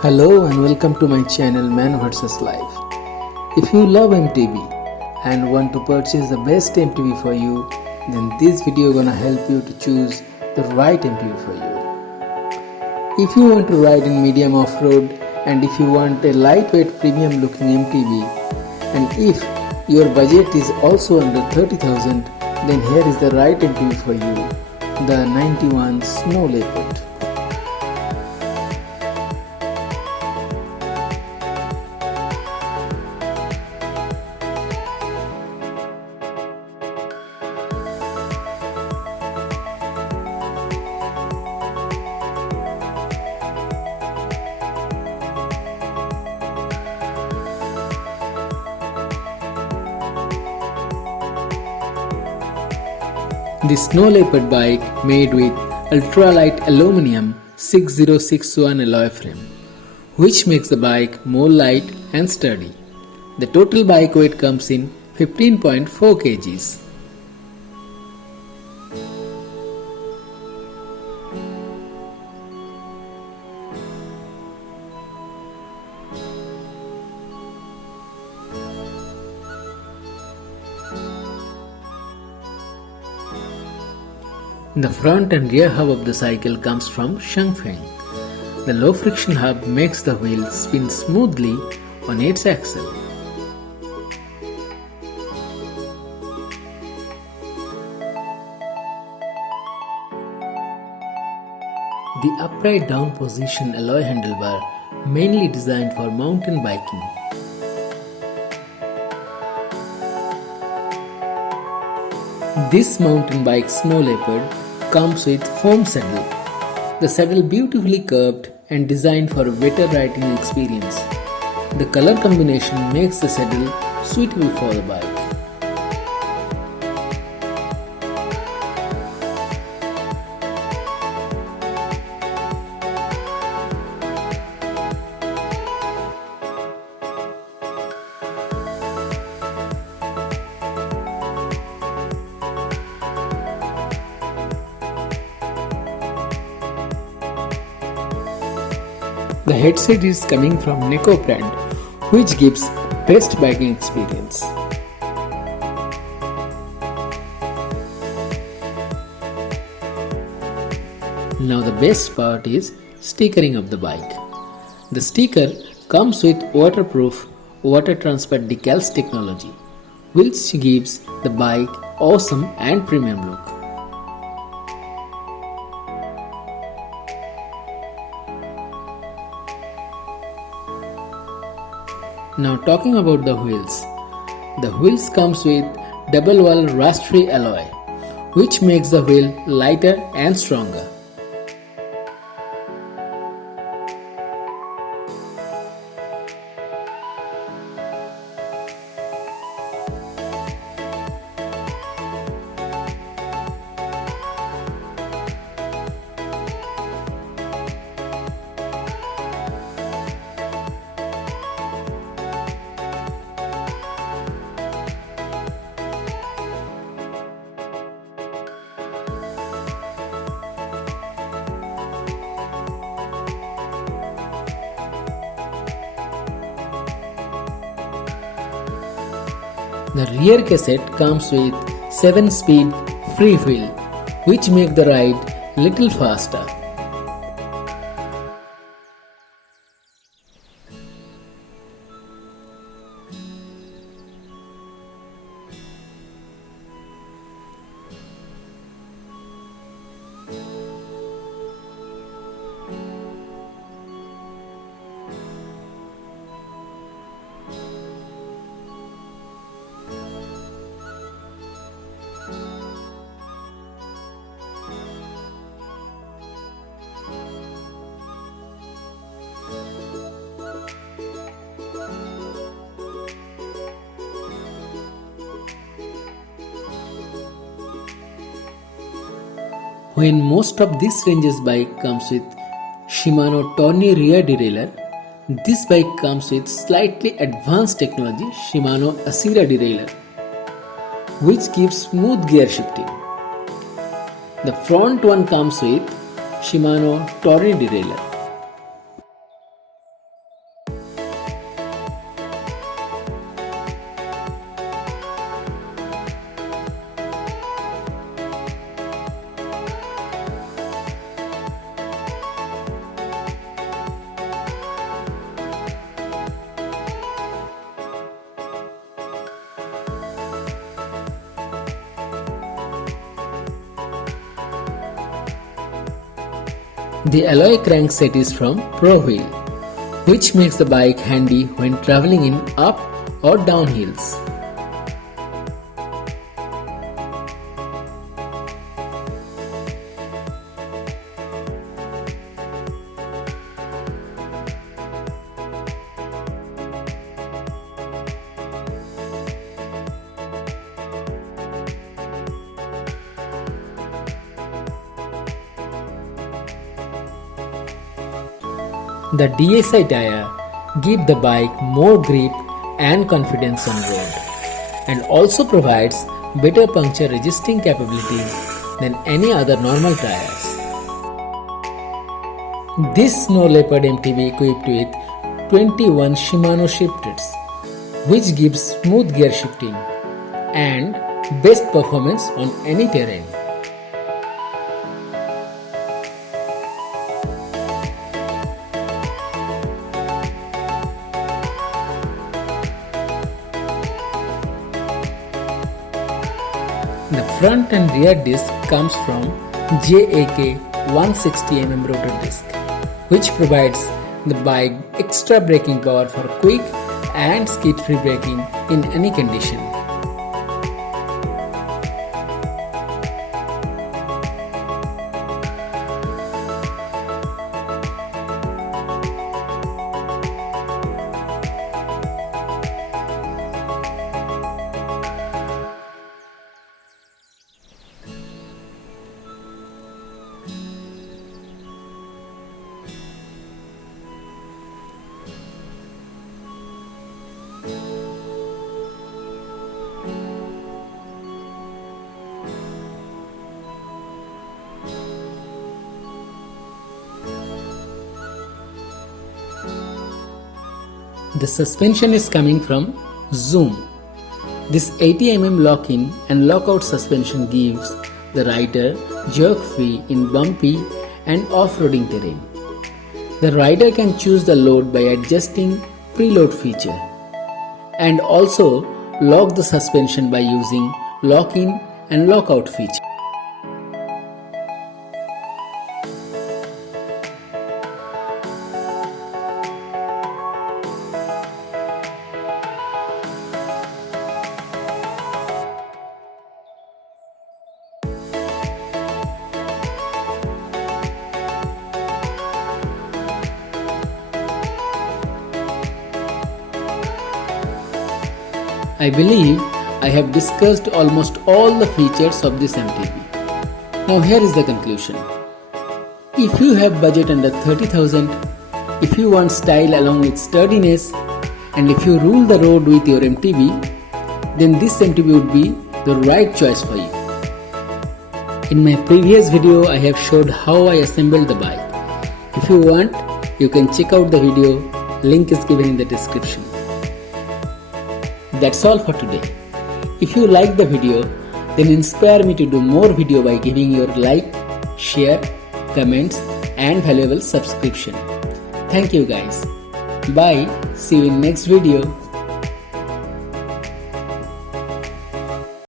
Hello and welcome to my channel Man vs Life. If you love MTV and want to purchase the best MTV for you, then this video gonna help you to choose the right MTV for you. If you want to ride in medium off-road and if you want a lightweight premium looking MTV and if your budget is also under 30,000, then here is the right MTV for you, the 91 Snow Leopard. The Snow Leopard bike made with ultralight aluminum 6061 alloy frame, which makes the bike more light and sturdy. The total bike weight comes in 15.4 kgs. The front and rear hub of the cycle comes from Shangfeng. The low friction hub makes the wheel spin smoothly on its axle. The upright down position alloy handlebar mainly designed for mountain biking. This mountain bike Snow Leopard comes with foam saddle. The saddle beautifully curved and designed for a better riding experience. The color combination makes the saddle suitable for the bike. The headset is coming from Neko brand, which gives best biking experience. Now the best part is stickering of the bike. The sticker comes with waterproof water transfer decals technology, which gives the bike awesome and premium look. Now talking about the wheels. The wheels comes with double wall rust-free alloy, which makes the wheel lighter and stronger. The rear cassette comes with 7-speed freewheel, which make the ride little faster. When most of this range's bike comes with Shimano Tourney rear derailleur, this bike comes with slightly advanced technology Shimano Asira derailleur, which gives smooth gear shifting. The front one comes with Shimano Tourney derailleur. The alloy crankset is from Firefl, which makes the bike handy when traveling in up or down hills. The DSI tire give the bike more grip and confidence on road, and also provides better puncture resisting capabilities than any other normal tires. This Snow Leopard MTB equipped with 21 Shimano shifters, which gives smooth gear shifting and best performance on any terrain. The front and rear disc comes from JAK 160mm rotor disc, which provides the bike extra braking power for quick and skid-free braking in any condition. The suspension is coming from Zoom. This 80mm lock-in and lock-out suspension gives the rider jerk-free in bumpy and off-roading terrain. The rider can choose the load by adjusting preload feature, and also lock the suspension by using lock-in and lock-out feature. I believe I have discussed almost all the features of this MTB. Now here is the conclusion. If you have budget under 30,000, if you want style along with sturdiness, and if you rule the road with your MTB, then this MTB would be the right choice for you. In my previous video, I have showed how I assembled the bike. If you want, you can check out the video, link is given in the description. That's all for today. If you like the video, then inspire me to do more video by giving your like, share, comments and valuable subscription. Thank you guys. Bye. See you in next video.